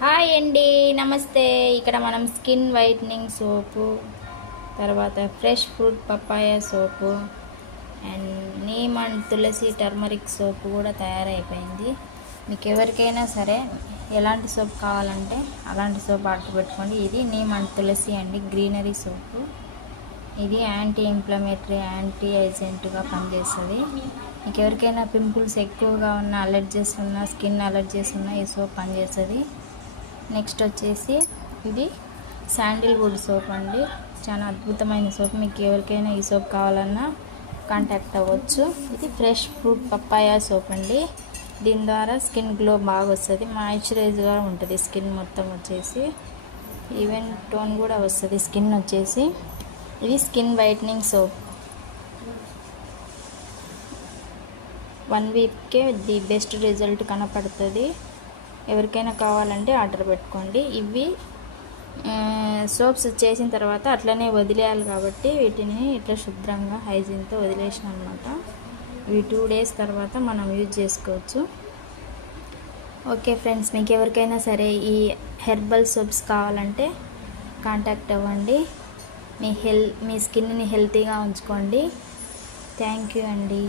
Hi అండి, నమస్తే. ఇక్కడ మనం స్కిన్ వైట్నింగ్ సోపు, తర్వాత fresh fruit papaya soap and neem and tulsi turmeric soap కూడా తయారైపోయింది. మీకు ఎవరికైనా సరే ఎలాంటి సోప్ కావాలంటే అలాంటి సోప్ ఆర్డర్ పెట్టుకోండి. ఇది నీమ్ అండ్ తులసి అండి, గ్రీనరీ సోపు. ఇది యాంటీ ఇన్ఫ్లమేటరీ, యాంటీ ఏజెంట్గా పనిచేస్తుంది. మీకు ఎవరికైనా పింపుల్స్ ఎక్కువగా ఉన్న, అలర్జీస్ ఉన్న, స్కిన్ అలర్జీస్ ఉన్న ఈ సోప్ పనిచేస్తుంది. నెక్స్ట్ వచ్చేసి ఇది శాండిల్వుడ్ సోప్ అండి, చాలా అద్భుతమైన సోప్. మీకు ఎవరికైనా ఈ సోప్ కావాలన్నా కాంటాక్ట్ అవ్వచ్చు. ఇది ఫ్రెష్ ఫ్రూట్ పపాయ సోప్ అండి. దీని ద్వారా స్కిన్ గ్లో బాగా వస్తుంది, మాయిశ్చరైజ్గా ఉంటుంది స్కిన్ మొత్తం వచ్చేసి. ఈవెన్ టోన్ కూడా వస్తుంది స్కిన్ వచ్చేసి. ఇది స్కిన్ వైట్నింగ్ సోప్. 1 వీక్కే ది బెస్ట్ రిజల్ట్ కనపడుతుంది. ఎవరికైనా కావాలంటే ఆర్డర్ పెట్టుకోండి. ఇవి సోప్స్ చేసిన తర్వాత అట్లనే వదిలేయాలి కాబట్టి వీటిని ఇట్లా శుభ్రంగా హైజీన్తో వదిలేసిన అనమాట. ఇవి 2 డేస్ తర్వాత మనం యూజ్ చేసుకోవచ్చు. ఓకే ఫ్రెండ్స్, మీకు ఎవరికైనా సరే ఈ హెర్బల్ సోప్స్ కావాలంటే కాంటాక్ట్ అవ్వండి. మీ స్కిన్ని హెల్తీగా ఉంచుకోండి. థ్యాంక్ యూ అండి.